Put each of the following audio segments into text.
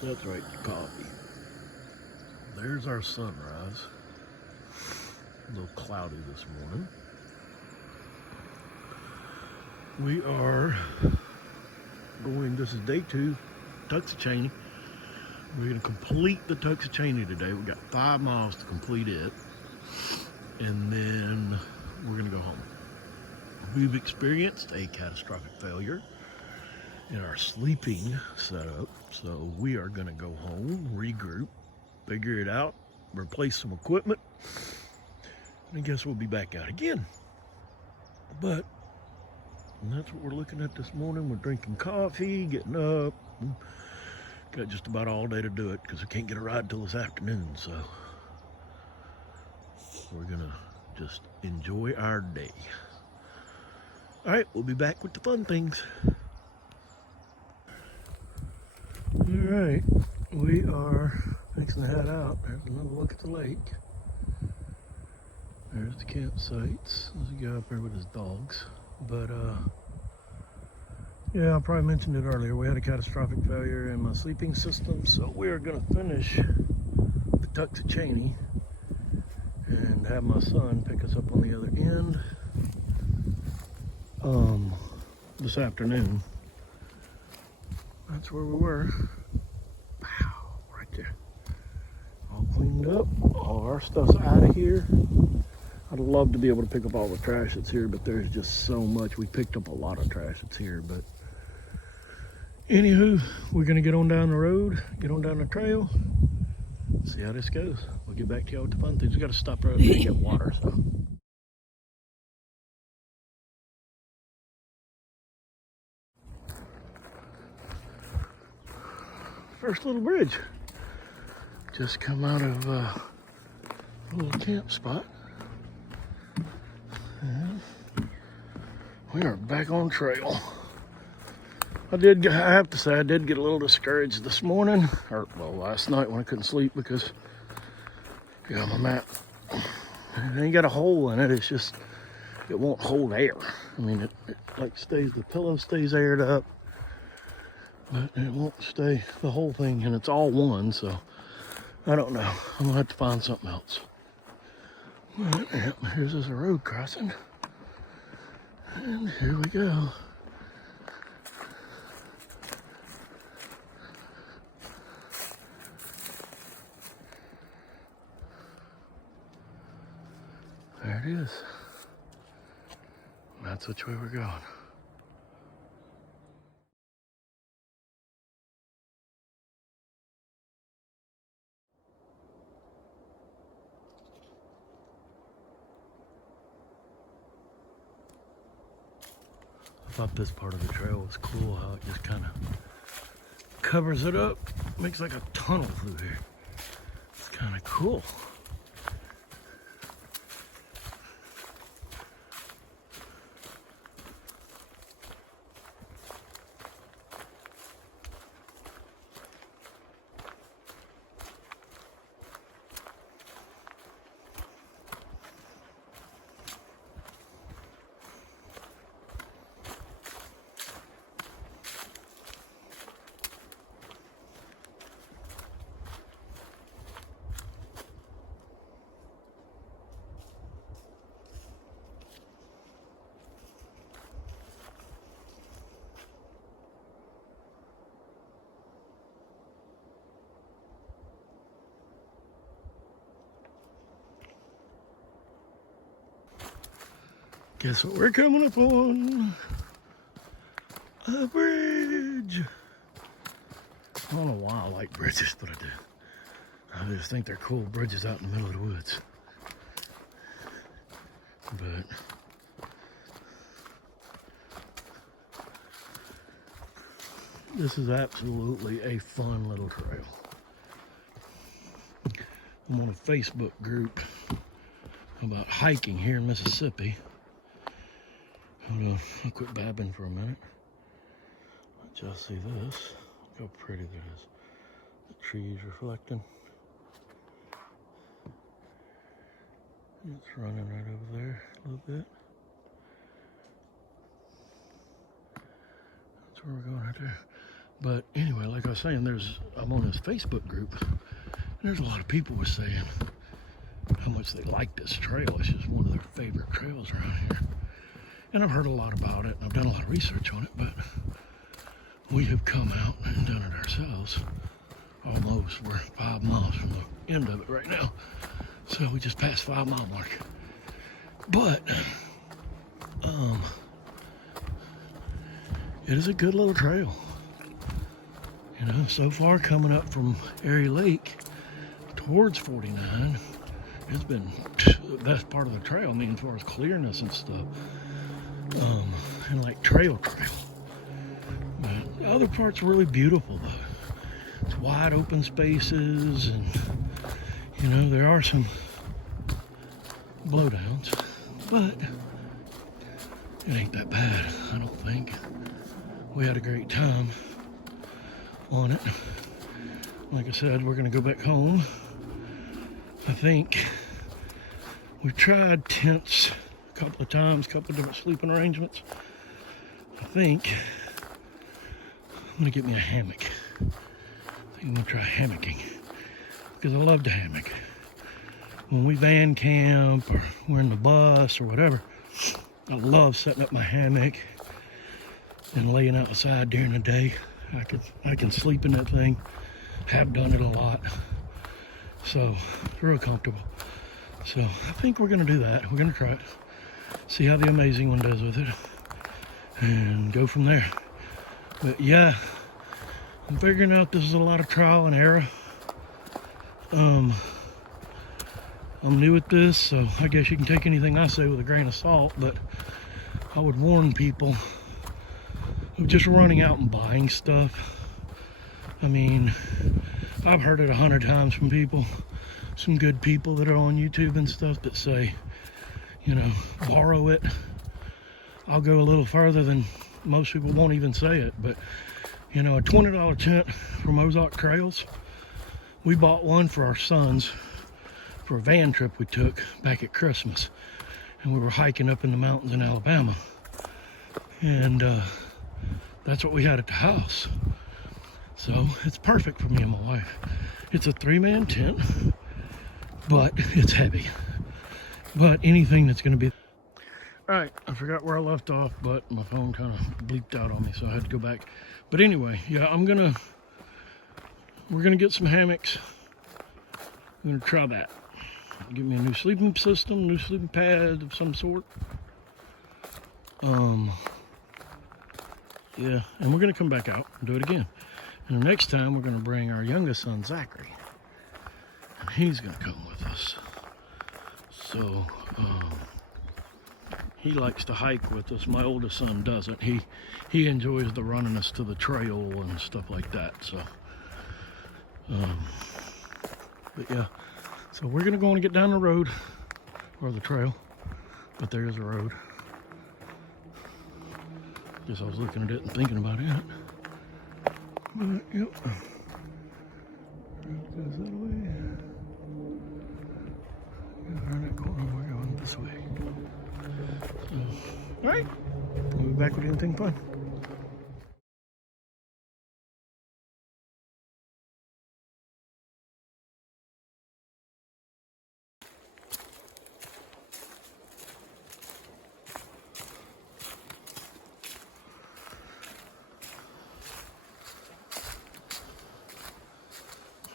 That's right, coffee. There's our sunrise. A little cloudy this morning. We are going, this is day 2, Tuxachanie. We're going to complete the Tuxachanie today. We've got 5 miles to complete it. And then we're going to go home. We've experienced a catastrophic failure in our sleeping setup. So we are going to go home, regroup, figure it out, replace some equipment. And I guess we'll be back out again. But that's what we're looking at this morning. We're drinking coffee, getting up. Got just about all day to do it because we can't get a ride till this afternoon. So we're gonna just enjoy our day. All right, we'll be back with the fun things. All right, we are fixing to head out. There's another look at the lake. There's the campsites. There's a guy up there with his dogs. But yeah, I probably mentioned it earlier. We had a catastrophic failure in my sleeping system, so we are going to finish the Tuxachanie and have my son pick us up on the other end this afternoon. That's where we were. Wow, right there. All cleaned up. All our stuff's out of here. I'd love to be able to pick up all the trash that's here, but there's just so much. We picked up a lot of trash that's here, but anywho, we're gonna get on down the road, get on down the trail, see how this goes. We'll get back to y'all with the fun things. We gotta stop right there and get water, so. First little bridge. Just come out of a little camp spot. And we are back on trail. I have to say, I did get a little discouraged this morning, or well, last night when I couldn't sleep because, yeah, my mat, it ain't got a hole in it. It's just, it won't hold air. I mean, it like stays, the pillow stays aired up, but it won't stay the whole thing, and it's all one, so I don't know. I'm gonna have to find something else. But, yeah, here's this road crossing, and here we go. There it is. That's which way we're going. I thought this part of the trail was cool, how it just kind of covers it up, makes like a tunnel through here. It's kind of cool. Guess what we're coming up on? A bridge. I don't know why I like bridges, but I do. I just think they're cool bridges out in the middle of the woods. But this is absolutely a fun little trail. I'm on a Facebook group about hiking here in Mississippi. Hold on, I'll quit babbling for a minute. Let y'all see this. Look how pretty that is. The trees reflecting. It's running right over there a little bit. That's where we're going right there. But anyway, like I was saying, I'm on this Facebook group, and there's a lot of people were saying how much they like this trail. It's just one of their favorite trails around here. And I've heard a lot about it, and I've done a lot of research on it, but we have come out and done it ourselves. Almost. We're 5 miles from the end of it right now. So we just passed 5 mile mark. But it is a good little trail. You know, so far coming up from Airy Lake towards 49, it's been the best part of the trail. I mean, as far as clearness and stuff. And like trail. But the other part's really beautiful though. It's wide open spaces, and you know, there are some blowdowns, but it ain't that bad, I don't think. We had a great time on it. Like I said, we're gonna go back home. I think we've tried tents a couple of times, a couple of different sleeping arrangements. I think I'm gonna get me a hammock. I think I'm gonna try hammocking, because I love to hammock. When we van camp or we're in the bus or whatever, I love setting up my hammock and laying outside during the day. I can sleep in that thing. Have done it a lot. So it's real comfortable. So I think we're gonna do that. We're gonna try it. See how the Amazing One does with it. And go from there. But yeah, I'm figuring out this is a lot of trial and error. I'm new at this, so I guess you can take anything I say with a grain of salt, but I would warn people of just running out and buying stuff. I mean, I've heard it 100 times from people, some good people that are on YouTube and stuff, that say, you know, borrow it. I'll go a little further than most people won't even say it, but you know, a $20 tent from Ozark Trails. We bought one for our sons for a van trip we took back at Christmas, and we were hiking up in the mountains in Alabama, and that's what we had at the house. So it's perfect for me and my wife. It's a 3-man tent, but it's heavy. But anything that's going to be... Alright, I forgot where I left off, but my phone kind of bleeped out on me, so I had to go back. But anyway, yeah, we're gonna get some hammocks. I'm gonna try that. Get me a new sleeping system, new sleeping pad of some sort. Yeah, and we're gonna come back out and do it again. And the next time we're gonna bring our youngest son, Zachary. And he's gonna come with us. So, he likes to hike with us. My oldest son doesn't. He enjoys the running us to the trail and stuff like that. So, but yeah. So we're gonna go and get down the road, or the trail, but there's a road. Guess I was looking at it and thinking about it. But yep. Road goes that way. Around that corner, we're going this way. All right, we'll be back with anything fun.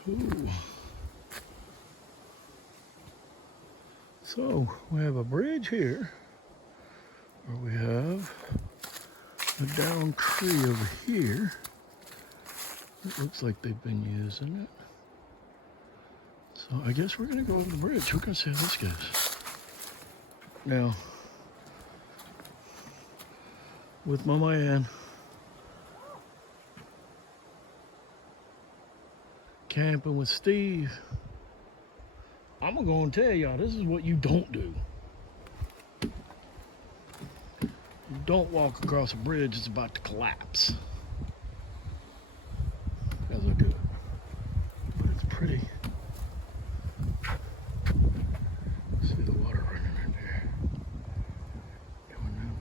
Ooh. So we have a bridge here, where we have a down tree over here. It looks like they've been using it. So I guess we're gonna go over the bridge. We're gonna see how this goes. Now, with my man, camping with Steve, I'm gonna go and tell y'all, this is what you don't do. You don't walk across a bridge that's about to collapse as I do it. But it's pretty. See the water running right there. Coming down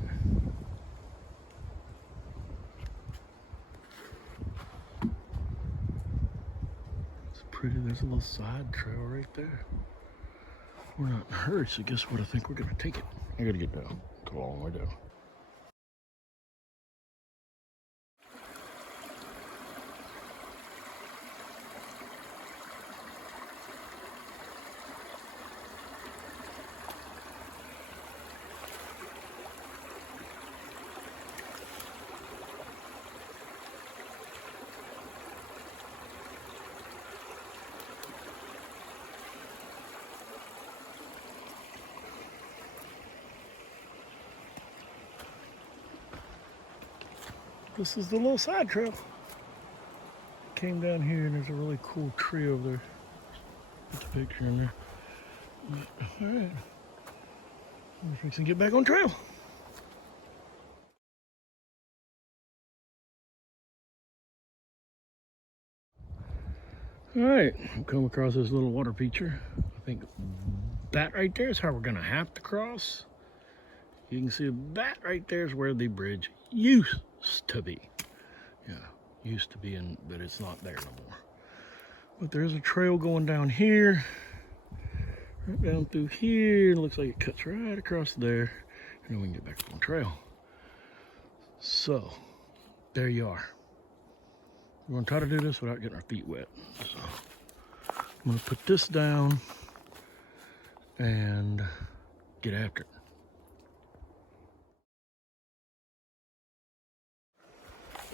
pretty. There's a little side trail right there. We're not in a hurry, so guess what? I think we're gonna take it. I gotta get down. It's a long way down. This is the little side trail. Came down here and there's a really cool tree over there. Put the picture in there. All right, we're fixing to get back on trail. All right, I've come across this little water feature. I think that right there is how we're gonna have to cross. You can see that right there is where the bridge used to be. Yeah, used to be, but it's not there no more. But there's a trail going down here, right down through here. It looks like it cuts right across there, and then we can get back on trail. So, there you are. We're gonna try to do this without getting our feet wet. So, I'm gonna put this down and get after it.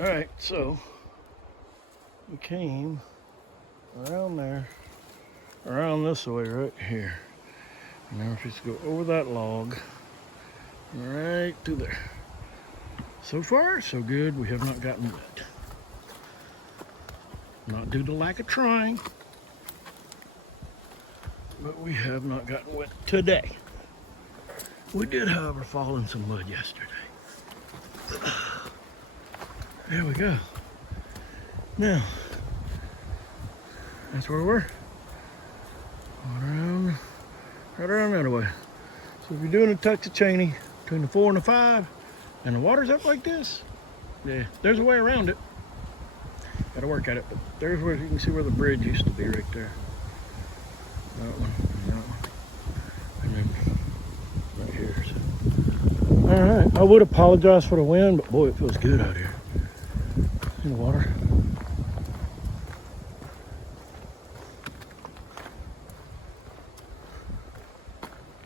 All right, so we came around there, around this way right here. And now we're supposed to go over that log, right through there. So far, so good. We have not gotten wet. Not due to lack of trying, but we have not gotten wet today. We did, however, fall in some mud yesterday. There we go. Now, that's where we were. Right around that way. So if you're doing a Tuxachanie between the 4 and the 5, and the water's up like this, yeah, there's a way around it. Got to work at it, but there's where you can see where the bridge used to be right there. That one, and that one, and then right here. So. All right, I would apologize for the wind, but boy, it feels good out here. In the water.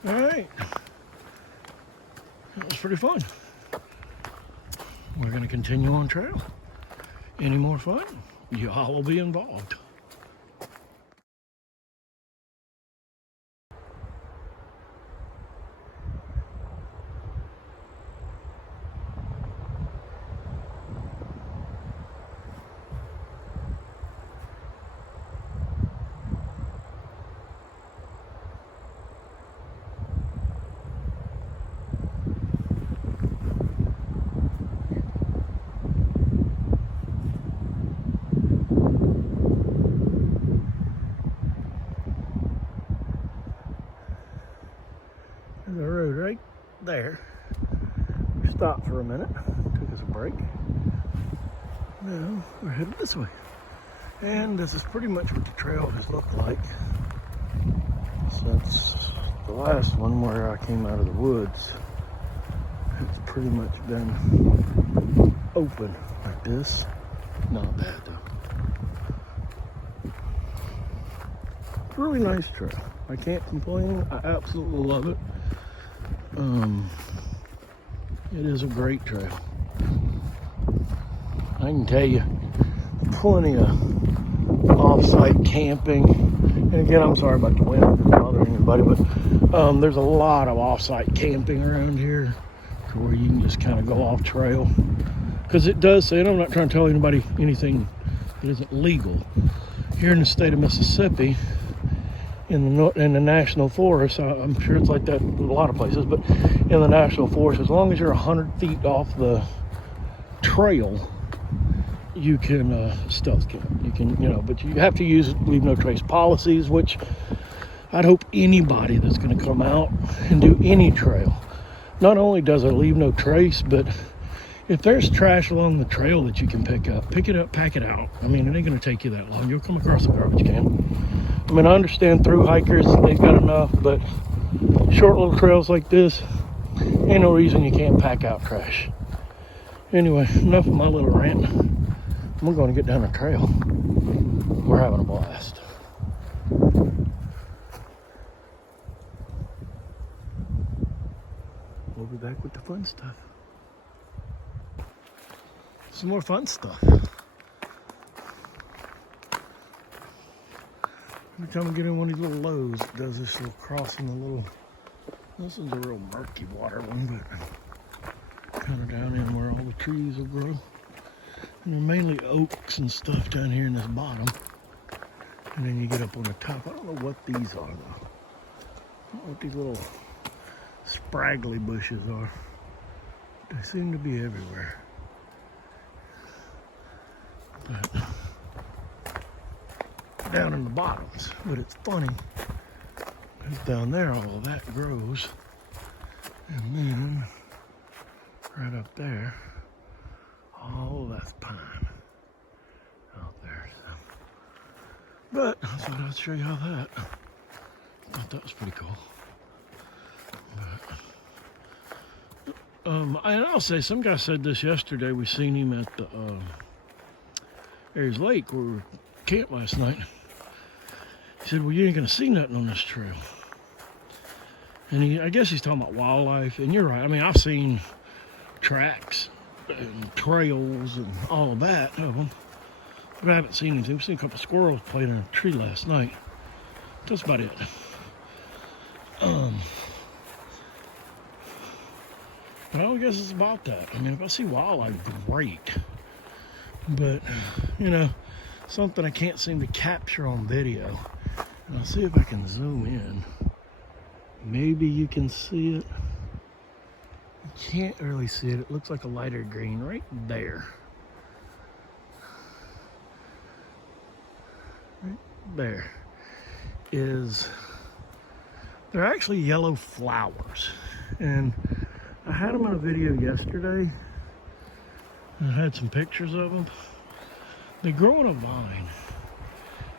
All right, that was pretty fun. We're gonna continue on trail. Any more fun? Y'all will be involved. The road right there. We stopped for a minute, took us a break. Now we're headed this way. And this is pretty much what the trail has looked like since the last one where I came out of the woods. It's pretty much been open like this. Not bad though. Really nice trail. I can't complain. I absolutely love it. It is a great trail. I can tell you plenty of off-site camping. And again, I'm sorry about the wind, I'm not bothering anybody, but there's a lot of off-site camping around here to where you can just kind of go off trail. Because it does say, and I'm not trying to tell anybody anything that isn't legal. Here in the state of Mississippi, in the national forest, I'm sure it's like that in a lot of places, but in the national forest, as long as you're 100 feet off the trail, you can stealth camp. You can, but you have to use leave no trace policies, which I'd hope anybody that's going to come out and do any trail, not only does it leave no trace, but If there's trash along the trail that you can pick it up, pack it out. I mean, it ain't gonna take you that long. You'll come across a garbage can. I mean, I understand through hikers, they've got enough, but short little trails like this, ain't no reason you can't pack out trash. Anyway, enough of my little rant. We're gonna get down the trail. We're having a blast. We'll be back with the fun stuff. Some more fun stuff. Every time I get in one of these little lows, it does this little crossing the little. This is a real murky water one, but kind of down in where all the trees will grow. And they're mainly oaks and stuff down here in this bottom. And then you get up on the top. I don't know what these are though. I don't know what these little spraggly bushes are. They seem to be everywhere. But down in the bottoms. But it's funny, because down there all of that grows. And then right up there, all that's pine out there. So. But I thought I'd show you all that. I thought that was pretty cool. But, and I'll say, some guy said this yesterday. We seen him at the Ayers Lake where we camped last night. He said, well, you ain't gonna see nothing on this trail. And I guess he's talking about wildlife, and you're right. I mean, I've seen tracks and trails and all of that of them, but I haven't seen anything. I've seen a couple of squirrels playing in a tree last night. That's about it. But I guess it's about that. I mean, if I see wildlife, great. But, you know, something I can't seem to capture on video. And I'll see if I can zoom in. Maybe you can see it. You can't really see it. It looks like a lighter green right there. Right there is, they're actually yellow flowers. And I had them in a video yesterday. I had some pictures of them. They grow on a vine.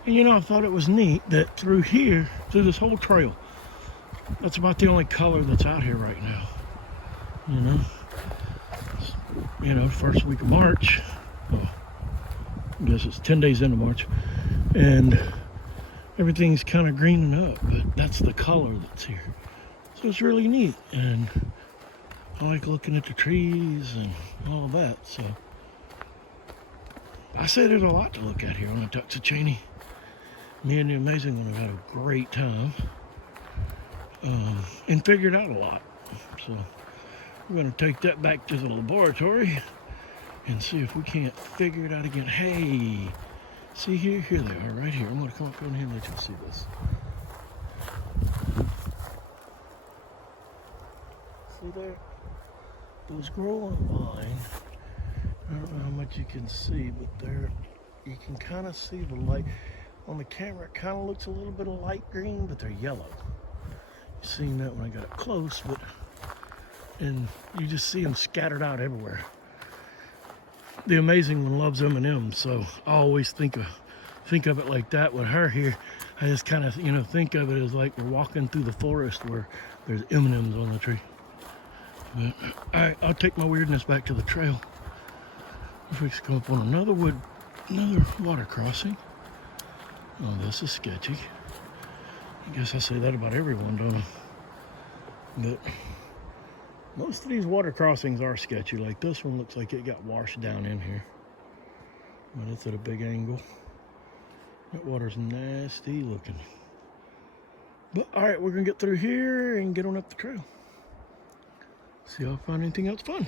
And you know, I thought it was neat that through here, through this whole trail, that's about the only color that's out here right now. You know, first week of March. Well, I guess it's 10 days into March. And everything's kind of greening up, but that's the color that's here. So it's really neat. And I like looking at the trees and all that. So I say there's a lot to look at here on the Tuxachanie. Me and the Amazing One have had a great time. And figured out a lot. So we're going to take that back to the laboratory and see if we can't figure it out again. Hey, see here? Here they are, right here. I'm going to come up here and let you see this. See there? Those grow on a vine. I don't know how much you can see, but there you can kind of see the light. On the camera, it kind of looks a little bit of light green, but they're yellow. You seen that when I got up close, but and you just see them scattered out everywhere. The Amazing One loves M&Ms, so I always think of it like that with her here. I just kind of, you know, think of it as like we're walking through the forest where there's M&Ms on the tree. But, all right, I'll take my weirdness back to the trail. If we can come up on another water crossing. Oh, this is sketchy. I guess I say that about everyone, don't I? But most of these water crossings are sketchy. Like this one looks like it got washed down in here. But it's at a big angle. That water's nasty looking. But all right, we're gonna get through here and get on up the trail. See if I find anything else fun.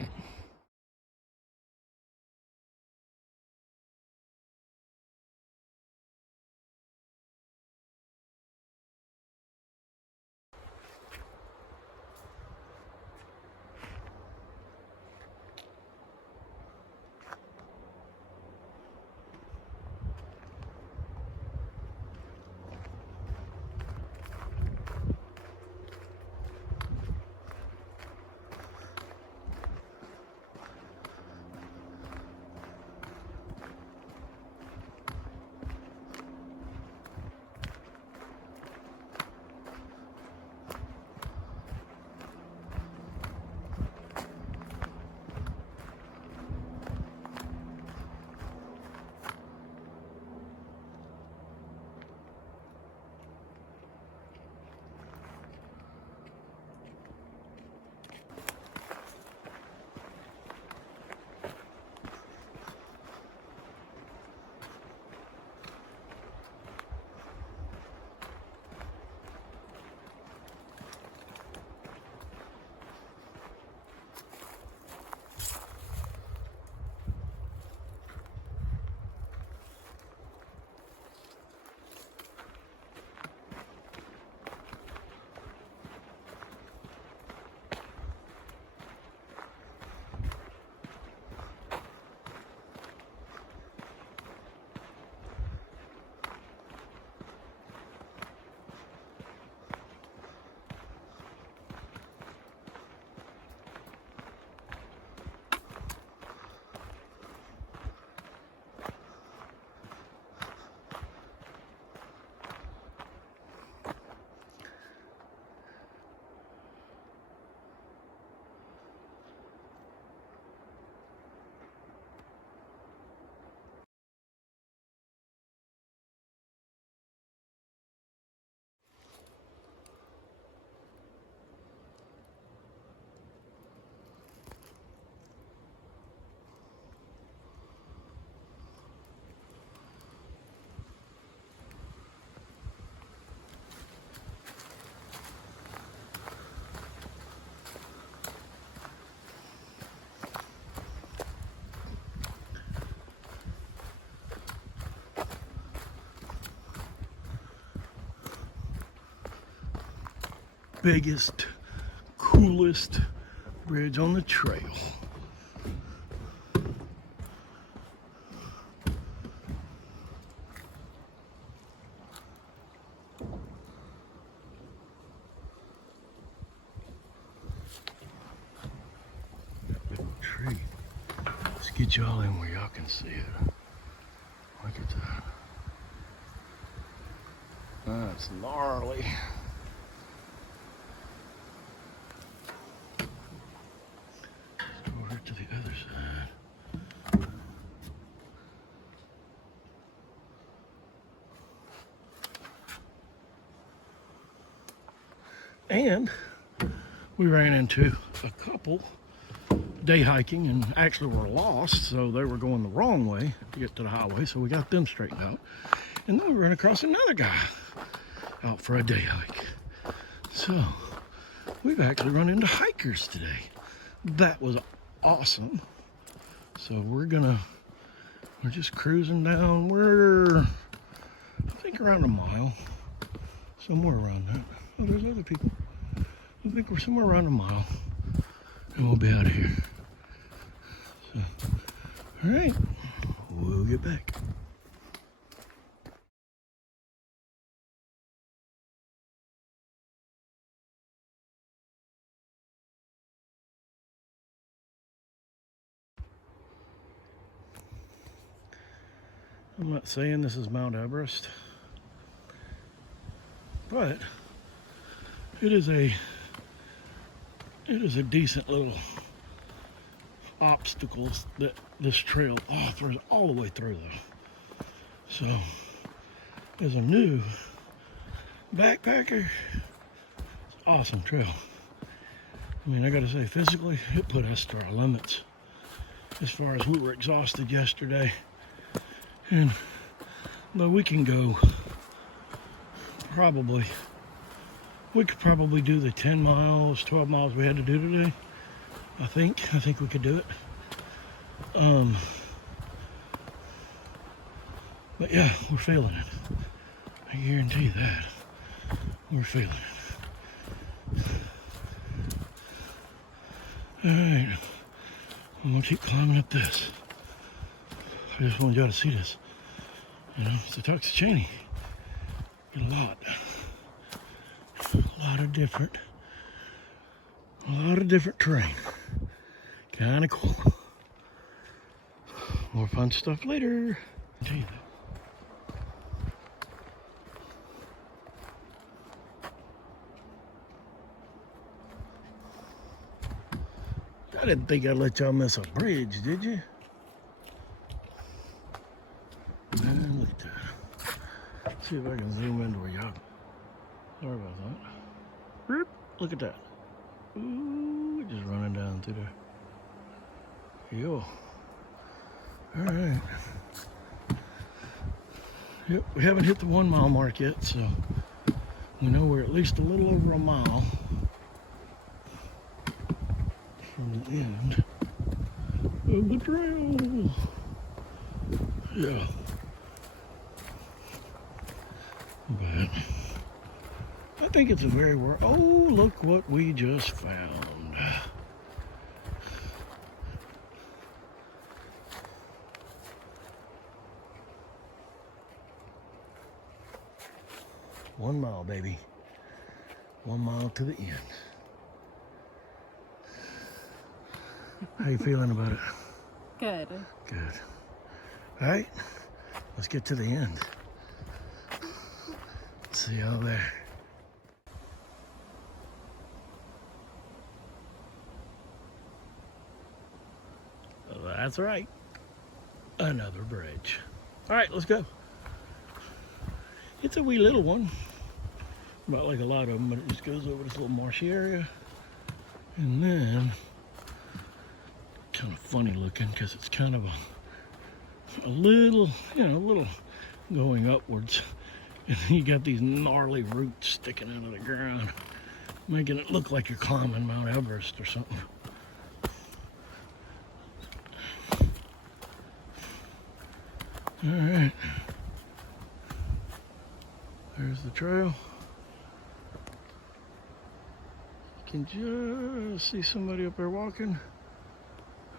biggest, coolest bridge on the trail. That big tree. Let's get y'all in where y'all can see it. Look at that. That's gnarly. Let's go over to the other side. And we ran into a couple day hiking and actually were lost, so they were going the wrong way to get to the highway, so we got them straightened out. And then we ran across another guy out for a day hike. So we've actually run into hikers today. That was awesome. So we're just cruising down. We're, I think, around a mile, somewhere around that. Oh, there's other people. I think we're somewhere around a mile, and we'll be out of here. So, all right, we'll get back. I'm not saying this is Mount Everest, but it is a decent little obstacles that this trail offers all the way through though. So as a new backpacker, it's an awesome trail. I mean, I gotta say, physically it put us to our limits as far as we were exhausted yesterday. And though we can go we could probably do the 10 miles, 12 miles we had to do today. I think we could do it. But yeah, we're feeling it. I guarantee that. We're feeling it. Alright. I'm gonna keep climbing up this. I just wanted y'all to see this. You know, it's the Tuxachanie. A lot of different terrain. Kinda cool. More fun stuff later. I'll tell you that. I didn't think I'd let y'all miss a bridge, did you? Man, look at that. See if I can zoom into where y'all. Sorry about that. Boop. Look at that. Ooh, just running down through there. Yo. Alright. Yep, we haven't hit the 1 mile mark yet, so we know we're at least a little over a mile from the end of the trail. Yeah. But I think it's a very oh, look what we just found. One mile, baby. 1 mile to the end. How you feeling about it? Good. Good. All right, let's get to the end. See y'all there. That's right. Another bridge. All right, let's go. It's a wee little one. About like a lot of them, but it just goes over this little marshy area. And then, kind of funny looking because it's kind of a little, you know, a little going upwards. And you got these gnarly roots sticking out of the ground, making it look like you're climbing Mount Everest or something. All right. There's the trail. can just see somebody up there walking.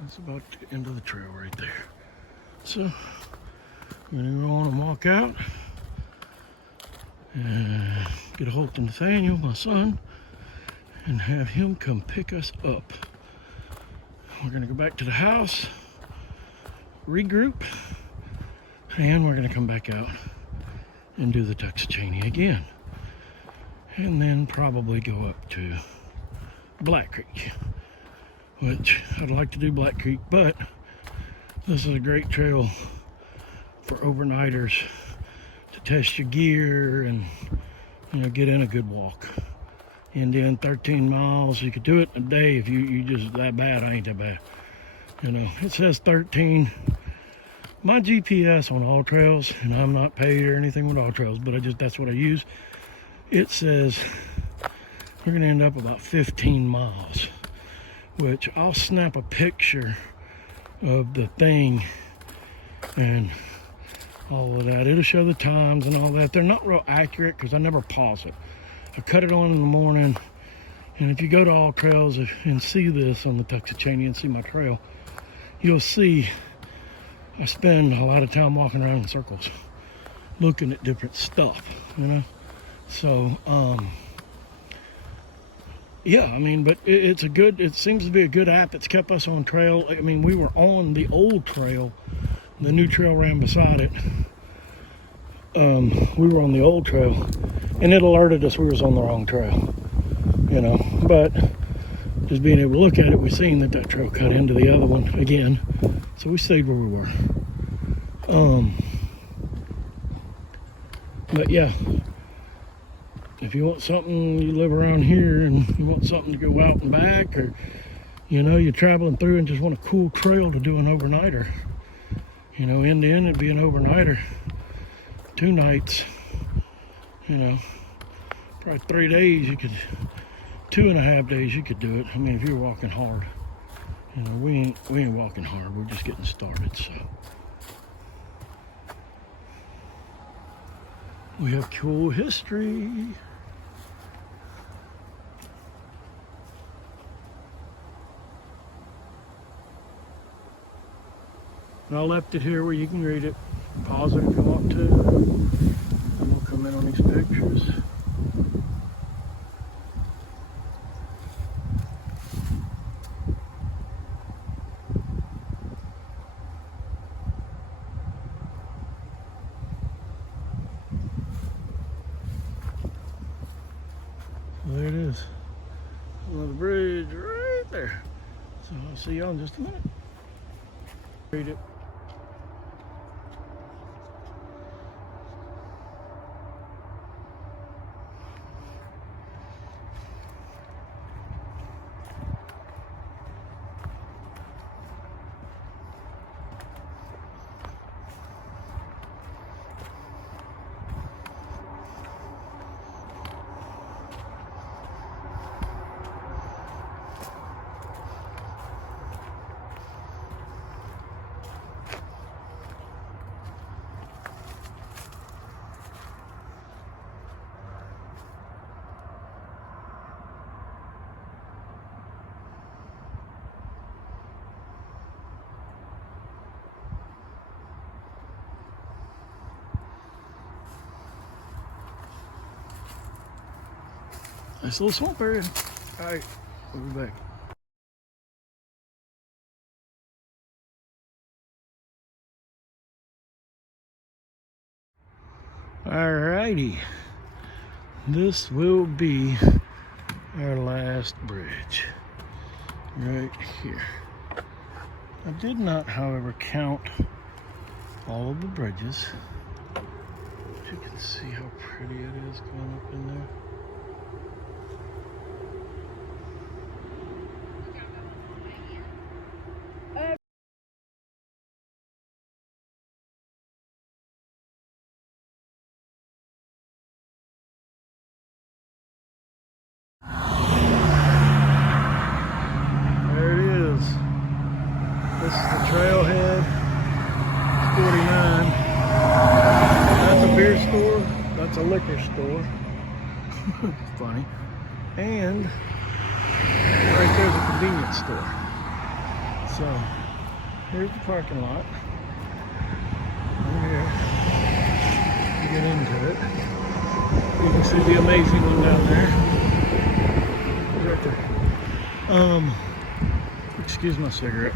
That's about the end of the trail right there. So I'm gonna go on and walk out and get a hold of Nathaniel, my son, and have him come pick us up. We're gonna go back to the house, regroup, and we're gonna come back out and do the Tuxachanie again. And then probably go up to Black Creek, which I'd like to do Black Creek, but this is a great trail for overnighters to test your gear and, you know, get in a good walk. And then 13 miles, you could do it in a day if you just that bad. I ain't that bad. You know, it says 13. My GPS on All Trails, and I'm not paid or anything with All Trails, but that's what I use. It says we're gonna end up about 15 miles, which I'll snap a picture of the thing and all of that. It'll show the times and all that. They're not real accurate because I never pause it. I cut it on in the morning, and if you go to All Trails and see this on the Tuxachanie and see my trail, you'll see I spend a lot of time walking around in circles looking at different stuff, you know. So yeah, I mean, but it seems to be a good app. It's kept us on trail. I mean, we were on the old trail, the new trail ran beside it. We were on the old trail, and it alerted us we was on the wrong trail, you know. But just being able to look at it, we seen that trail cut into the other one again, so we stayed where we were. But yeah, if you want something, you live around here and you want something to go out and back, or, you know, you're traveling through and just want a cool trail to do an overnighter, you know, end to end it'd be an overnighter, 2 nights, you know, probably 3 days, you could, 2.5 days you could do it. I mean, if you're walking hard, you know, we ain't walking hard, we're just getting started. So we have cool history. And I left it here where you can read it. Pause it if you want to. And we'll come in on these pictures. There it is. Another bridge right there. So I'll see y'all in just a minute. Read it. Nice little swamp area. All right, we'll be back. Alrighty, this will be our last bridge right here. I did not, however, count all of the bridges. You can see how pretty it is going up in there. This is the Trailhead, 49. That's a beer store, that's a liquor store. Funny. And Right there's a convenience store. So here's the parking lot. Over here. You get into it. You can see the amazing one down there. Right there. Excuse my cigarette.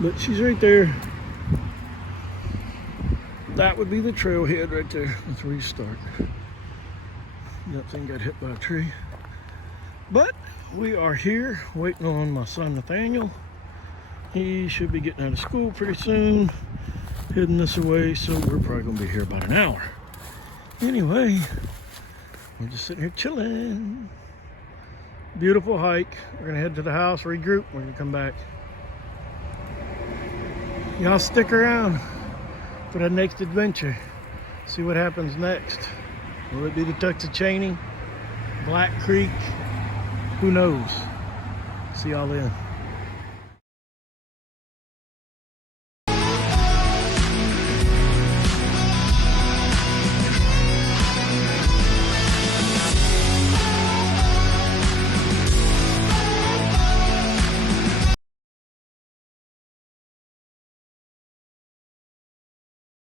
But she's right there. That would be the trailhead right there. That's where you start. That thing got hit by a tree. But we are here waiting on my son Nathaniel. He should be getting out of school pretty soon. Heading this way, so we're probably gonna be here about an hour. Anyway, we're just sitting here chilling. Beautiful hike. We're gonna head to the house, regroup, we're gonna come back. Y'all stick around for the next adventure. See what happens next. Will it be the Tuxachanie, Black Creek? Who knows? See y'all then.